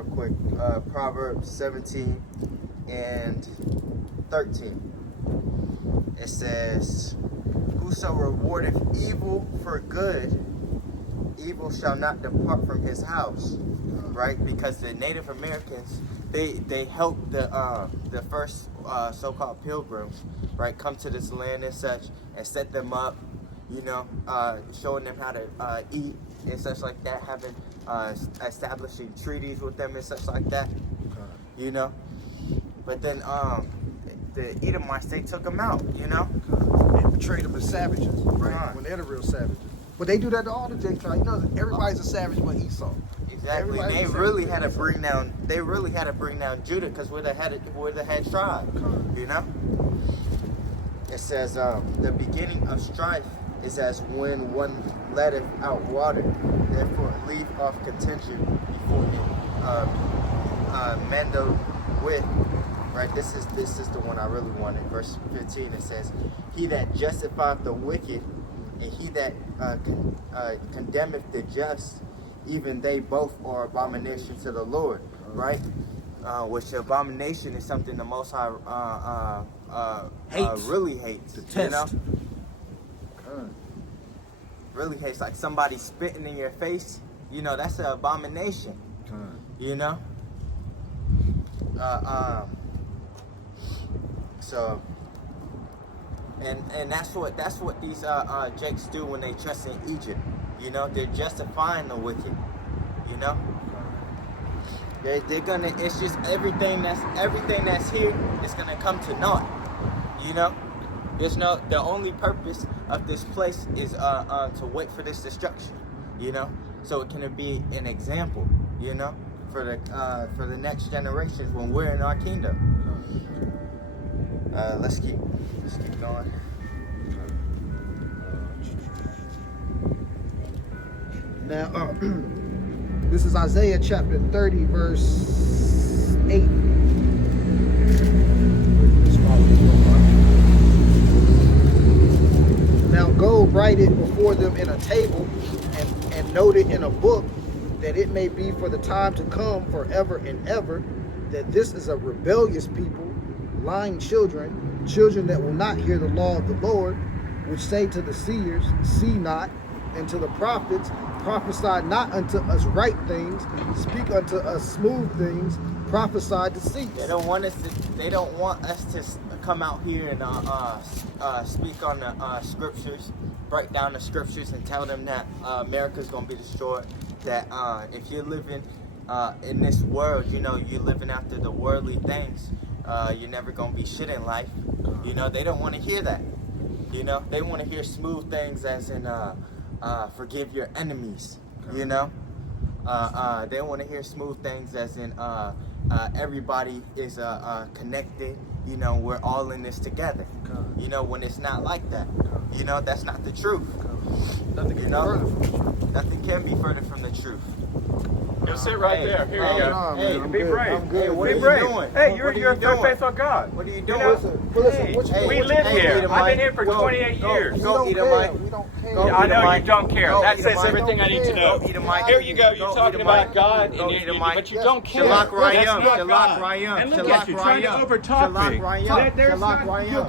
Real quick, Proverbs 17 and 13. It says, "Whoso rewardeth evil for good, evil shall not depart from his house." Right? Because the Native Americans, they helped the first so-called pilgrims, right, come to this land and such, and set them up, showing them how to eat and such like that, having establishing treaties with them and such like that, But then the Edomites, they took them out, And portrayed them as savages, right? When they're the real savages. But they do that to all the Gentiles. Everybody's a savage but Esau. Exactly. They really had to bring down. They really had to bring down Judah because we're the head tribe. It says the beginning of strife is as when one letteth out water. Therefore, leave off contention before it mended with. Right. This is the one I really wanted. Verse 15. It says, "He that justifieth the wicked, and he that condemneth the just, even they both are abomination to the Lord," right? Which abomination is something the Most High really hates. Detest. Really hates. Like somebody spitting in your face, that's an abomination. So, and that's what these jakes do when they trust in Egypt. They're justifying the wicked. They're gonna. It's just everything that's here is gonna come to naught. There's no. The only purpose of this place is to wait for this destruction. So it can be an example. For the next generations when we're in our kingdom. Let's keep going. Now, this is Isaiah chapter 30, verse 8. Now go write it before them in a table and note it in a book, that it may be for the time to come forever and ever, that this is a rebellious people, lying children that will not hear the law of the Lord, which say to the seers, see not, and to the prophets, prophesy not unto us right things, speak unto us smooth things, prophesy deceits. They don't want us to come out here and speak on the scriptures, break down the scriptures, and tell them that America's gonna be destroyed. That if you're living in this world, you're living after the worldly things, you're never gonna be shit in life. They don't want to hear that. They want to hear smooth things, as in forgive your enemies. They want to hear smooth things, as in everybody is connected. We're all in this together. When it's not like that. That's not the truth. Nothing can be further from the truth. You'll sit right there. Here you go. Hey, be brave. Hey, what are you doing? Hey, you're third faith on God. What are you doing? We live here. I've been here for 28 years. Go eat a mic. I know you don't care. That says everything I need to know. Here you go. You're talking about God, but you don't care. Shalak Rayam. Shalak Rayam. And look at you trying to overtalk me. Shalak Rayam.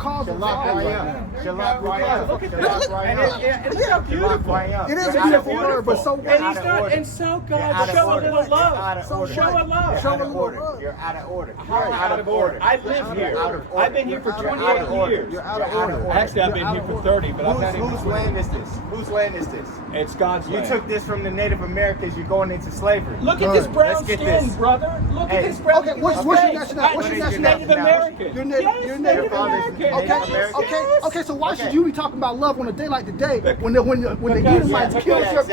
Shalak Rayam. Look at this. And it's so beautiful. It is a beautiful word, but so what? And he's not. And so God, show a little love. Show a love. You're out of order. How out of order? I live here. I've been here for 28 years. You're out of order. Actually, I've been here for 30, but I've had it. Whose land is this? Whose land is this? It's God's land. You took this from the Native Americans. You're going into slavery. Look at this brown Let's get skin, this. brother. Look at this brown skin. What's your nationality? What's your nationality? Native American. You're Native American. Okay. So why should you be talking about love on a day like today when the Edomites killed your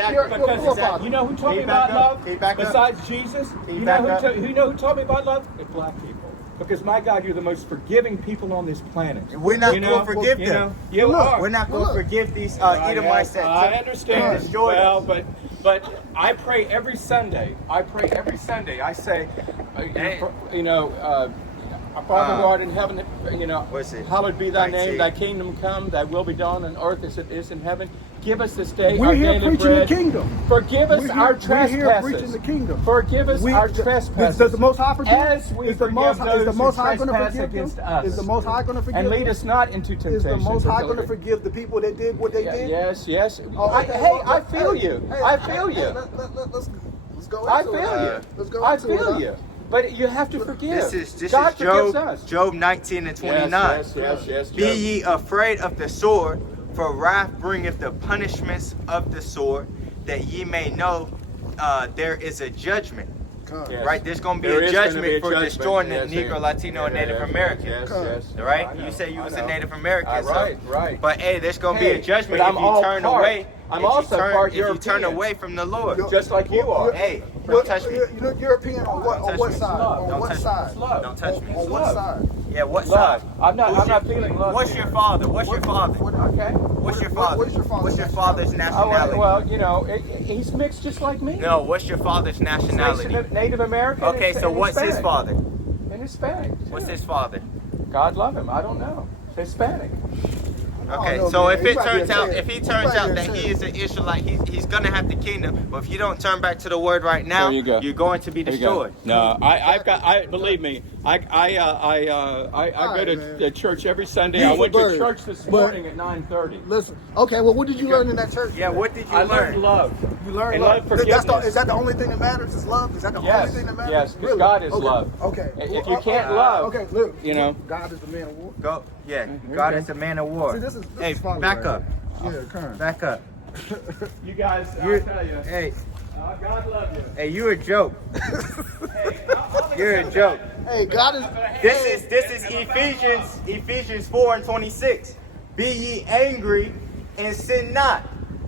forefathers? You know who told me about love besides Jesus? You know who told me about love? It's black people. Because my God, you're the most forgiving people on this planet. We're not going to forgive them. You are. We're not going to forgive these Edomites that I understand. destroyed us. Well, but I pray every Sunday. I say, Our Father who art in heaven, What's it? hallowed be thy 19. name, thy kingdom come, thy will be done on earth as it is in heaven. Give us this day We're our here daily preaching bread. the kingdom. Forgive us our We're trespasses. here preaching the kingdom. Forgive us our trespasses. Does the Most High forgive? As we forgive those is the Most High who going to trespass forgive against them? us. Is the Most High going to forgive And lead them? us not into temptation. Is the Most High but going to deliver- forgive the people that did what they did? Yes, yes. Oh, okay. I feel you. I feel you. Let's go. I into feel it. you. Let's go. I into it, feel huh? you. But you have to forgive. This God is forgives us. Job 19 and 29. Yes. Be ye afraid of the sword, for wrath bringeth the punishments of the sword, that ye may know there is a judgment. Yes. Right? There's going to be There a is gonna judgment be a for judgment. destroying Yes, the Negro, yes. Latino, and Native American. Yes. Right? I know, You say you was I a know. Native American. so- Right. But hey, there's going to be Hey, a judgment but if I'm you all turn part. away. I'm if you also turn- part if you turn European. away from the Lord. Just like you are. Hey, don't touch me. You're European on what? Don't On what touch me. side? Love. On Don't what touch me. side? It's love. Don't touch me. On what Love. side? Yeah, what Love. side? I'm not feeling love. What's here. your father? What's your father? Okay. What's your father? What's your father's What's your father's nationality? nationality? Well, he's mixed just like me. No, what's your father's nationality? Native American. Okay, and so what's his Hispanic. father? And Hispanic. What's too. his father? God love him. I don't know. Hispanic. Okay, know, so man. if He it might be turns a out, Chad. if he He turns might be out a that Chad. he is an Israelite, he's gonna have the kingdom. But if you don't turn back to the word right now, There you go. you're going to be There you go. destroyed. No, believe me, I go to man. the church every Sunday. He's I a went to bird. church this But- morning at 9:30. Listen. Okay. Well, what did you learn in that church? Yeah, what did you I learn? learned love. You learned and love. love forgiveness. Is that the only thing that matters? Is love? Is that the only Yes, thing that matters? yes, 'cause Really? God is Okay. love. Okay. If you can't love, okay, look. you know. God is the man of war. Go. Yeah, Mhm. God Okay. is a man of war. See, this is Hey, folly back right up. here. Yeah, come on. Back up. You guys, You're- I'll tell you, Hey, God love you. hey, you a joke. Hey, You're a joke. Hey, God is. This is Ephesians 4 and 26. Be ye angry and sin not.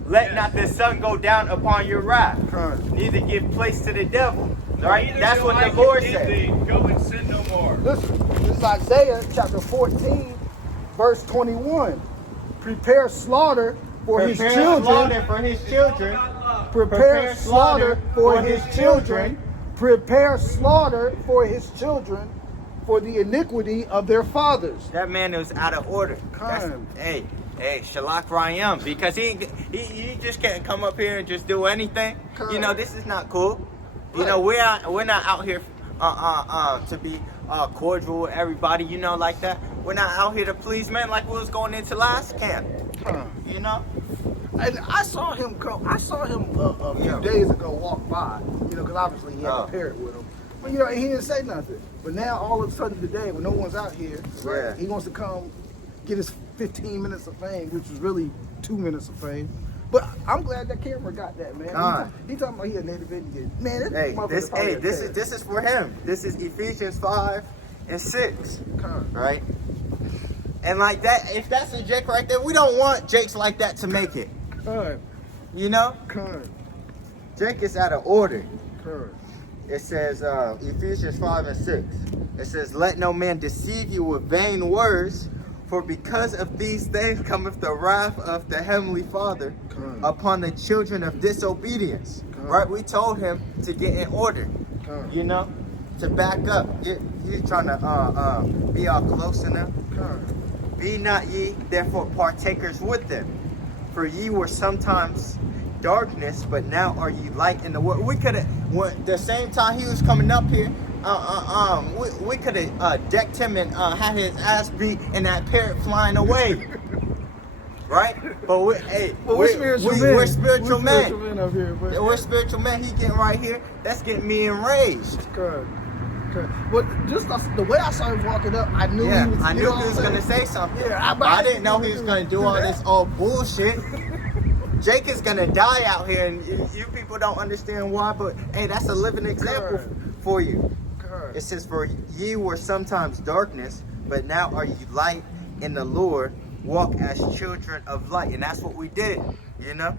Let not the sun go down upon your wrath. Right. Neither give place to the devil. Right? That's what the Lord said. Go and sin no more. Listen, this is Isaiah chapter 14, verse 21. Prepare slaughter for his Prepare children. slaughter for his children. Prepare slaughter for his children. Prepare slaughter for his children for the iniquity of their fathers. That man was out of order. Come. Hey, Shalak Rayam, because he just can't come up here and just do anything. Come. You know, this is not cool. You know, we're not out here to be cordial with everybody, you know, like that. We're not out here to please men like we was going into last camp. Come. You know? And I saw him go. I saw him a few days ago walk by. You know, because obviously he had a parrot with him. But you know, he didn't say nothing. But now all of a sudden today, when no one's out here, Yeah. he wants to come get his 15 minutes of fame, which was really 2 minutes of fame. But I'm glad that camera got that, man. He talking about he a native Indian. Man, This is for him. This is Ephesians 5 and 6. Right? And like that, if that's a Jake right there, we don't want Jakes like that to make it. You know? Jake is out of order. It says Ephesians 5 and 6. It says, let no man deceive you with vain words, for because of these things cometh the wrath of the heavenly Father upon the children of disobedience. Right? We told him to get in order. You know? To back up. You're trying to be all close enough. Be not ye therefore partakers with them, for ye were sometimes darkness, but now are ye light in the world. We could have, the same time he was coming up here, we could have decked him and had his ass beat and that parrot flying away. Right? But we're spiritual men. We're spiritual men up here. But we're spiritual men. He getting right here. That's getting me enraged. But just the way I saw him walking up, I knew he was. I knew he was gonna say something. Yeah, I didn't know he was gonna do all this old bullshit. Jake is gonna die out here, and you people don't understand why. But hey, that's a living example for you. It says, "For ye were sometimes darkness, but now are ye light in the Lord. Walk as children of light." And that's what we did. You know.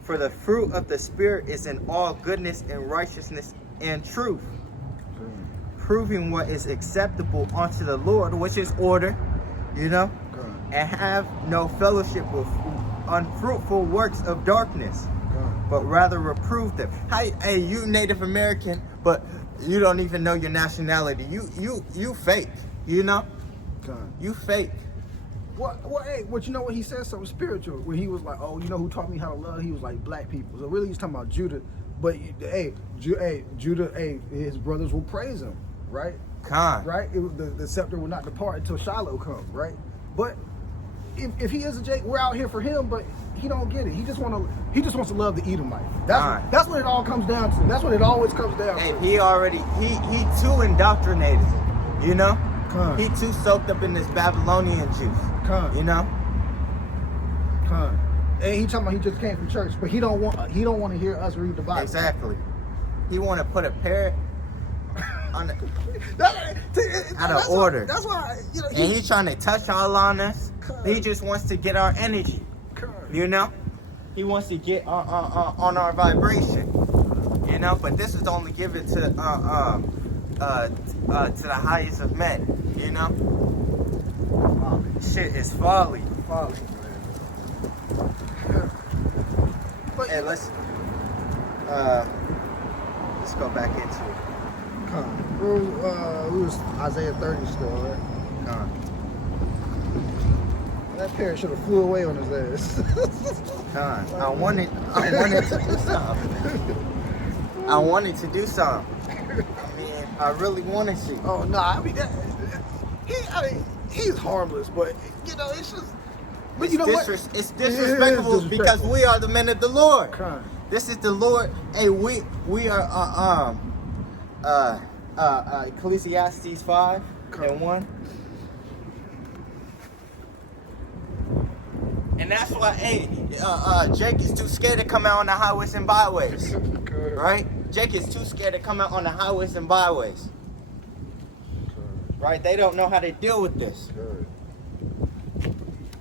For the fruit of the Spirit is in all goodness and righteousness and truth, proving what is acceptable unto the Lord, which is order, you know, and have no fellowship with unfruitful works of darkness, but rather reprove them. Hey, you Native American, but you don't even know your nationality. You fake. You know? Con. You fake. Well, hey, but you know what? He said something spiritual when he was like, "Oh, you know who taught me how to love?" He was like, black people. So really, he's talking about Judah. But hey, Judah, hey, his brothers will praise him, right? Con. Right? It was the scepter will not depart until Shiloh comes, right? But if he is a Jake, we're out here for him, but he don't get it. He just wants to love the Edomite. That's what it all comes down to. That's what it always comes down to. And he too indoctrinated. You know? Con. He too soaked up in this Babylonian juice. Con. You know? Con. And he talking about he just came from church, but he don't want to hear us read the Bible. Exactly. He want to put a parrot on the, out of order. That's why, you know. And he's trying to touch all on us. Con. He just wants to get our energy. Con. You know? He wants to get on our vibration. You know? But this is only given to the highest of men. You know? Shit is folly. Folly. But Hey, let's go back into it. We was Isaiah 30 still, right? Con. That parrot should have flew away on his ass. Con. I wanted to do something. I wanted to do something. I really wanted to. Oh no, I mean he's harmless, but you know it's just. But It's you know what? It's disrespectful because we are the men of the Lord. Con. This is the Lord. Hey, we are Ecclesiastes 5:1. And that's why, hey, Jake is too scared to come out on the highways and byways. Right? Jake is too scared to come out on the highways and byways. Right? They don't know how to deal with this.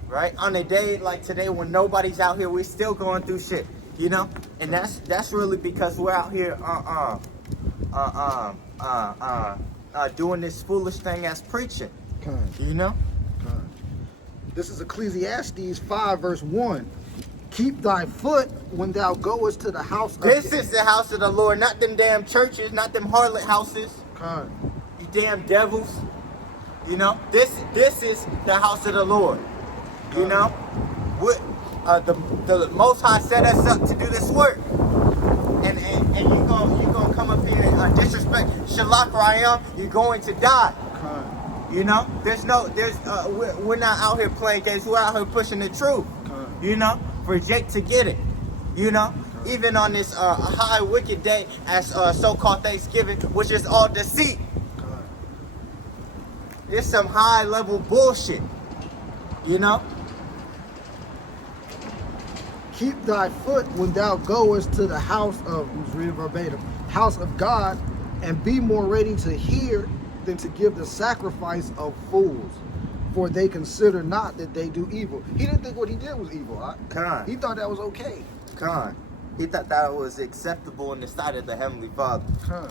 Right? On a day like today when nobody's out here, we're still going through shit. You know? And that's really because we're out here doing this foolish thing as preaching. You know? This is Ecclesiastes 5 verse 1. Keep thy foot when thou goest to the house of... This is the house of the Lord, not them damn churches, not them harlot houses. Con. You damn devils. You know? This is the house of the Lord. You know? The Most High set us up to do this work. And you gonna come up here and disrespect Shalak Rayam, you're going to die. You know? We're not out here playing games, we're out here pushing the truth. You know? For Jake to get it. You know? Even on this high wicked day as so-called Thanksgiving, which is all deceit. It's some high level bullshit. You know? Keep thy foot when thou goest to the house of, who's reading verbatim, house of God, and be more ready to hear than to give the sacrifice of fools. For they consider not that they do evil. He didn't think what he did was evil. Con. He thought that was okay. Con. He thought that was acceptable in the sight of the Heavenly Father. Con.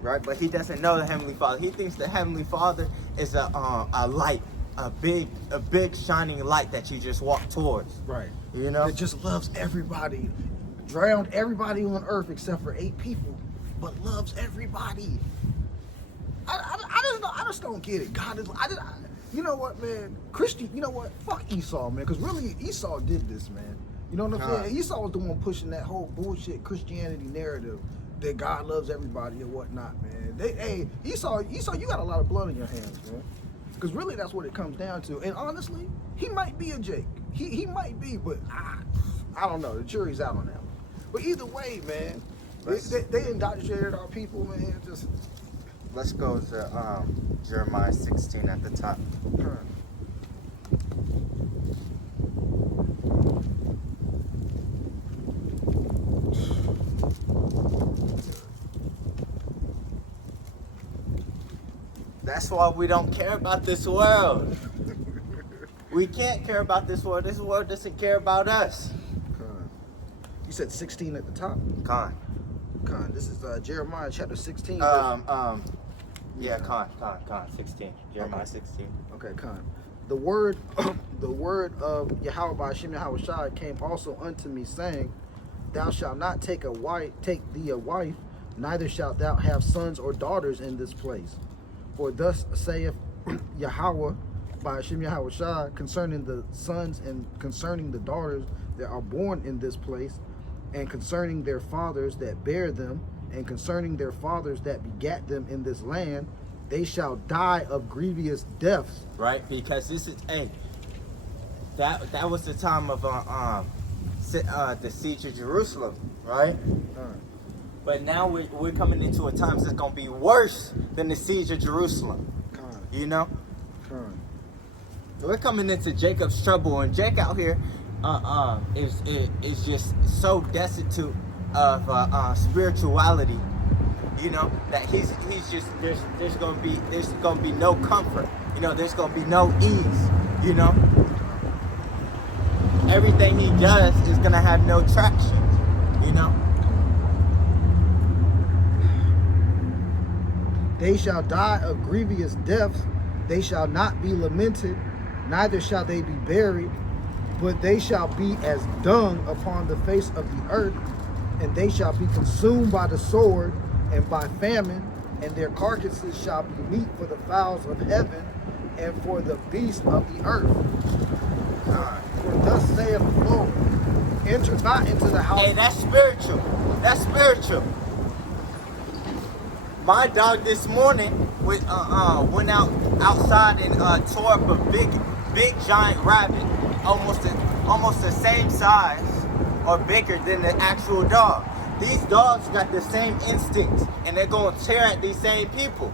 Right? But he doesn't know the Heavenly Father. He thinks the Heavenly Father is a light, a big shining light that you just walk towards. Right. You know? That just loves everybody. Drowned everybody on earth except for 8 people. But loves everybody. I just don't get it. God is... you know what, man? Christian, you know what? Fuck Esau, man. Because really, Esau did this, man. You know what I'm saying? Esau was the one pushing that whole bullshit Christianity narrative that God loves everybody and whatnot, man. Esau, you got a lot of blood in your hands, man. Because really, that's what it comes down to. And honestly, he might be a Jake. He might be, but I don't know. The jury's out on that one. But either way, man, they indoctrinated our people, man. Just... Let's go to Jeremiah 16 at the top. That's why we don't care about this world. We can't care about this world. This world doesn't care about us. You said 16 at the top? Con. This is Jeremiah chapter 16. Yeah, Con 16. Jeremiah 16. Okay, Con. The word of Yahweh by Hashem Yahweh Shai came also unto me, saying, Thou shalt not take thee a wife, neither shalt thou have sons or daughters in this place. For thus saith Yahweh by Hashem Yahweh Shai concerning the sons and concerning the daughters that are born in this place, and concerning their fathers that bear them, and concerning their fathers that begat them in this land, they shall die of grievous deaths. Right, because this is that was the time of the siege of Jerusalem, right? But now we're coming into a time that's gonna be worse than the siege of Jerusalem. You know, we're coming into Jacob's trouble, and Jacob out here is just so destitute of spirituality. You know, that he's just there's gonna be no comfort. You know, there's gonna be no ease. You know, everything he does is gonna have no traction. You know. They shall die of grievous deaths. They shall not be lamented, neither shall they be buried, but they shall be as dung upon the face of the earth, and they shall be consumed by the sword and by famine, and their carcasses shall be meat for the fowls of heaven and for the beasts of the earth. For thus saith the Lord, enter not into the house. Hey, that's spiritual. That's spiritual. My dog this morning went outside and tore up a big giant rabbit, almost the same size or bigger than the actual dog. These dogs got the same instincts, and they're gonna tear at these same people.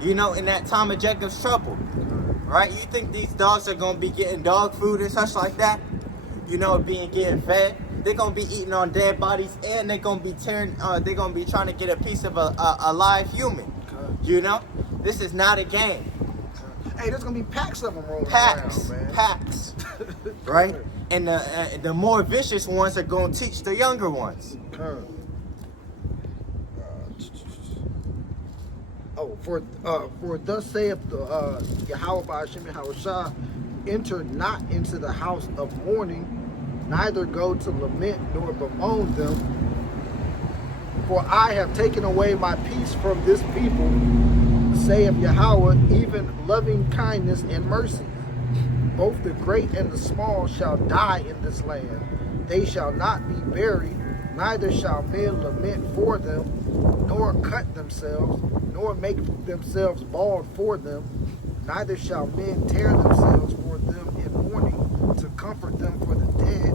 You know, in that time of Jacob's trouble, right? You think these dogs are gonna be getting dog food and such like that? You know, getting fed. They're gonna be eating on dead bodies, and they're gonna be tearing. They're gonna be trying to get a piece of a live human. You know, this is not a game. Hey, there's gonna be packs of them rolling around, man. Packs, right? And the more vicious ones are gonna teach the younger ones. For thus saith the Yahweh by Hashem Yahweh Shai, enter not into the house of mourning, neither go to lament nor bemoan them. For I have taken away my peace from this people, saith Yahweh, even loving kindness and mercy. Both the great and the small shall die in this land. They shall not be buried, neither shall men lament for them, nor cut themselves, nor make themselves bald for them. Neither shall men tear themselves for them in mourning, to comfort them for the dead.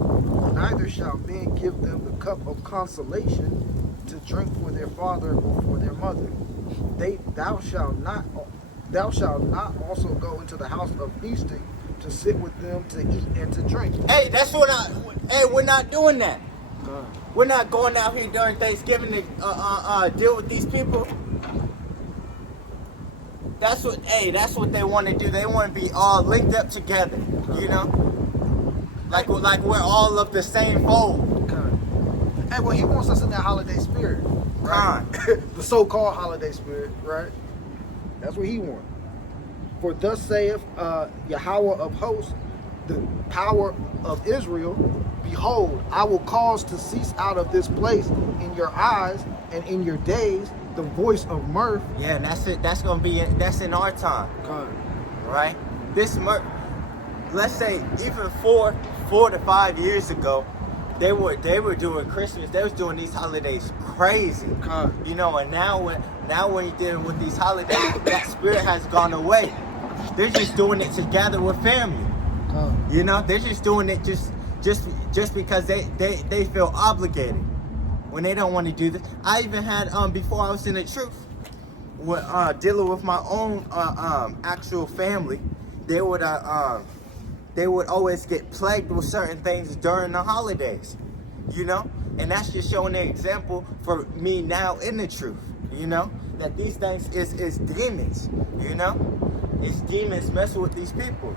Neither shall men give them the cup of consolation, to drink for their father or for their mother. Thou shalt not also go into the house of feasting, to sit with them to eat and to drink. Hey, we're not doing that. We're not going out here during Thanksgiving to deal with these people. That's what they want to do. They want to be all linked up together, you know, like we're all of the same fold. Hey, well, he wants us in that holiday spirit, right? The so-called holiday spirit, right? That's what he wants. For thus saith Yahweh of hosts, the power of Israel, behold, I will cause to cease out of this place in your eyes and in your days the voice of mirth. Yeah, and that's it. That's in our time, right? This mirth. Let's say even 4 to 5 years ago, they were doing Christmas. They was doing these holidays crazy, you know. And now when you're dealing with these holidays, that spirit has gone away. They're just doing it together with family. You know, they're just doing it just because they feel obligated when they don't want to do this. I even had before I was in the truth, dealing with my own actual family, they would always get plagued with certain things during the holidays, you know, and that's just showing an example for me now in the truth, you know, that these things is demons, you know, it's demons messing with these people.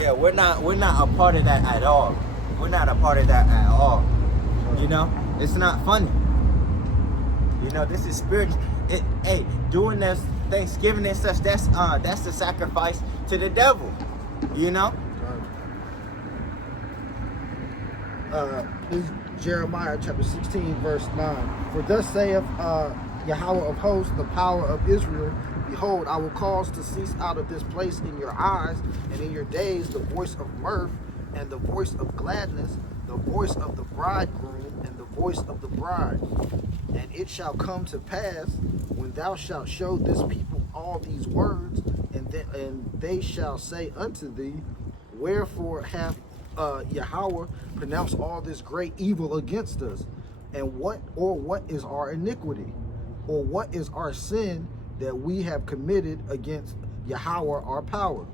Yeah, we're not a part of that at all. We're not a part of that at all. You know, it's not funny. You know, this is spiritual. Hey, doing this Thanksgiving and such, that's the sacrifice to the devil. You know. This is Jeremiah chapter 16, verse 9. For thus saith Yahweh of hosts, the power of Israel, behold, I will cause to cease out of this place in your eyes and in your days the voice of mirth and the voice of gladness, the voice of the bridegroom and the voice of the bride. And it shall come to pass, when thou shalt show this people all these words, and they shall say unto thee, wherefore hath Yahweh pronounced all this great evil against us? And what is our iniquity? Or what is our sin that we have committed against Yahweh our power?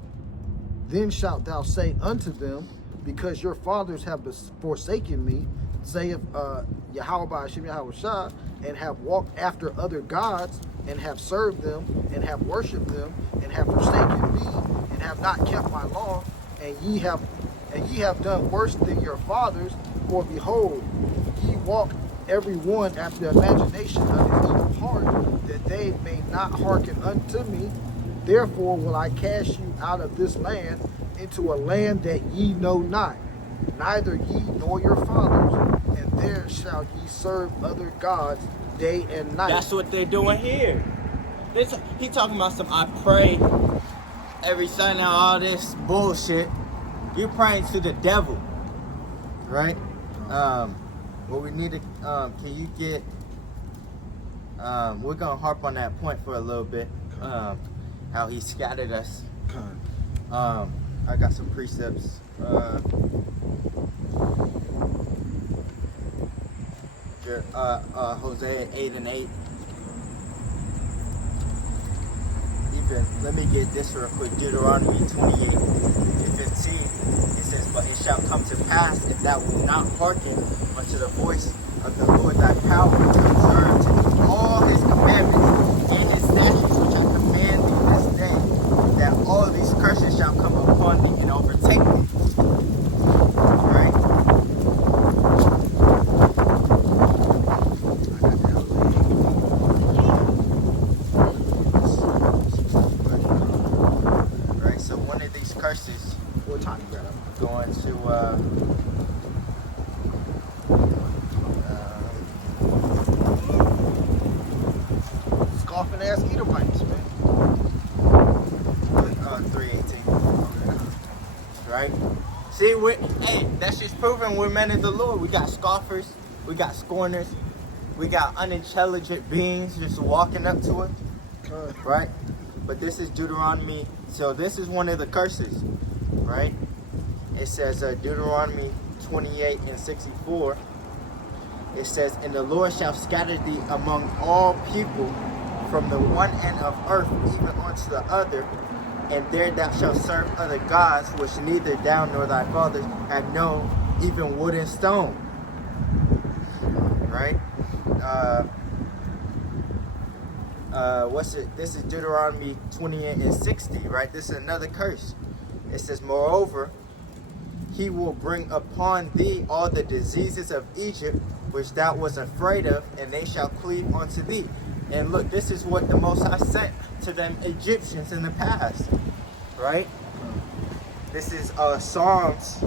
Then shalt thou say unto them, because your fathers have forsaken me, saith Yahweh by Hashem Yahweh Shah, and have walked after other gods, and have served them, and have worshipped them, and have forsaken me, and have not kept my law, and ye have done worse than your fathers. For behold, ye walk every one after the imagination of an evil heart, that they may not hearken unto me. Therefore will I cast you out of this land into a land that ye know not, neither ye nor your fathers, and there shall ye serve other gods day and night. That's what they're doing here. He talking about some I pray every Sunday, all this bullshit. You're praying to the devil, right? What we need to, can you get, we're going to harp on that point for a little bit, how he scattered us. I got some precepts. Hosea 8:8. Let me get this real quick. Deuteronomy 28:15. It says, but it shall come to pass, if thou wilt not hearken unto the voice of the Lord thy power, to observe to keep all his commandments and his statutes which I command thee this day, that all of these curses shall come upon thee and overtake thee. Right? Right, so one of these curses, What time you got up? going to Scoffing ass Edomites, man. 3:18. Right? See, hey, that's just proving we're men of the Lord. We got scoffers, we got scorners, we got unintelligent beings just walking up to us. Right? But this is Deuteronomy. So this is one of the curses, right? It says Deuteronomy 28:64. It says, and the Lord shall scatter thee among all people from the one end of earth even unto the other, and there thou shalt serve other gods which neither thou nor thy fathers have known, even wood and stone. Right? This is Deuteronomy 28:60, right? This is another curse. It says, moreover, he will bring upon thee all the diseases of Egypt, which thou was afraid of, and they shall cleave unto thee. And look, this is what the Most High sent to them Egyptians in the past, right? This is Psalms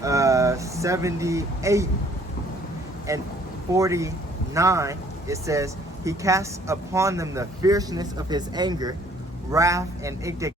78 and 49. It says, he casts upon them the fierceness of his anger, wrath, and indignation.